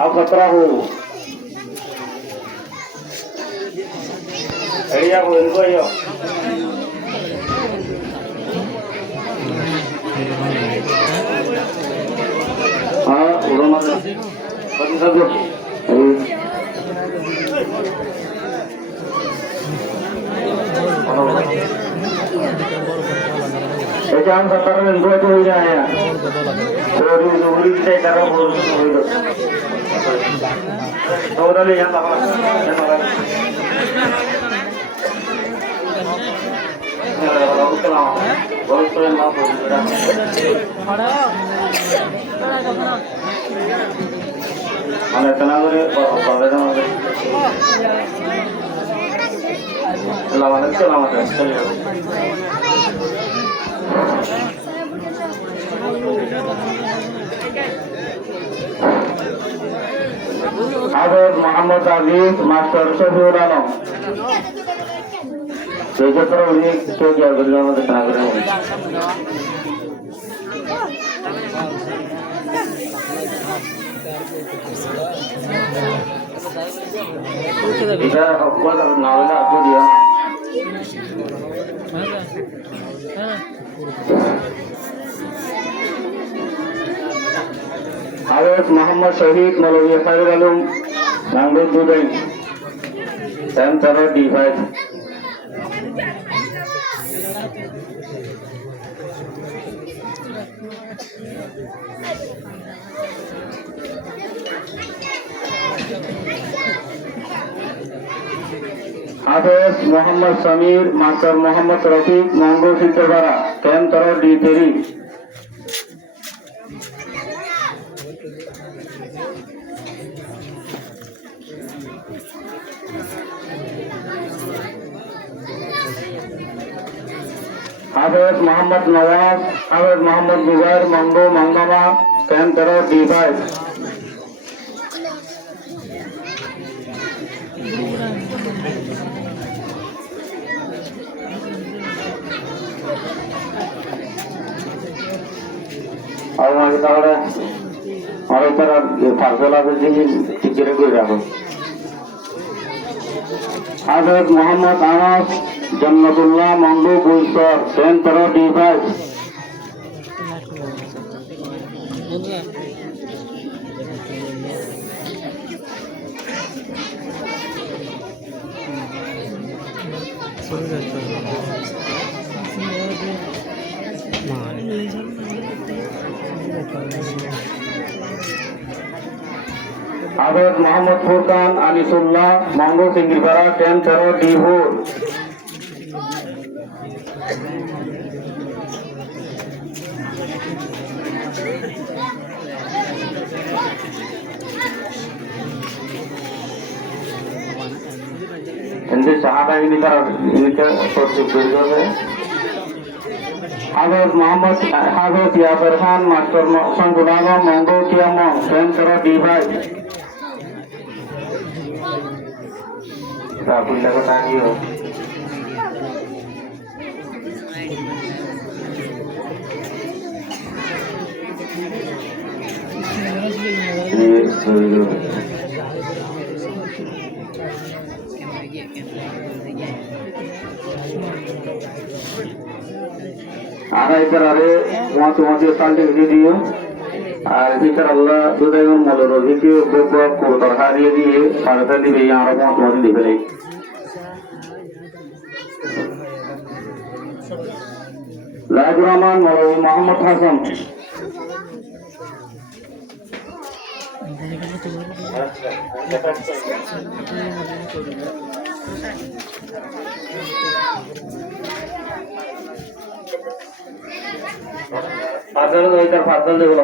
Aku perahu. Iya aku itu yo. Udah mana? Bagi satu. Jangan sekarang dua tu ini ya. Dua kita cara bolos bolos. Tahu dah yang apa? Yang apa? Bolos kelam. Bolos kelam apa? Mana tenang ni? Boleh tenang ni. Selamat selamat. Hafiz Muhammad Aziz Master Shafiur Alam. Sejak terus ini kita berjalan ke tengah kerana. Kita buat nalar apa dia? Hafiz Muhammad Syahid Maulwi Khairul Ulum Nanggut Dudai Center D5. Hafiz Muhammad Samir Master Muhammad Rafiq Manggo Sitarbara Center D3. Hafiz Muhammad Nawaz, Hafiz Muhammad Bugair, Mango Mangama, Center D5. Awak kita ada, orang terang fargal ada jadi tiga guru ramu. Hafiz Muhammad Anas, Jannatullah Mandu Buisar, Center D5. Hafiz Muhammad Furqan Anisullah Mango Singgirpara Center D4. Ini sahabat ini ke proses berikutnya. Hafiz Muhammad Hafiz Yasir Khan Master Sanggunama Mango Tiamo Center D5. Tak boleh kata dia. Arai terare mati salting video. Fikir Allah sudah yang malu video beberapa kotor hari ini pada tadi yang orang mati dibeli. Lagu Rahman Maulwi Muhammad Hasan. Fadal itu Fadal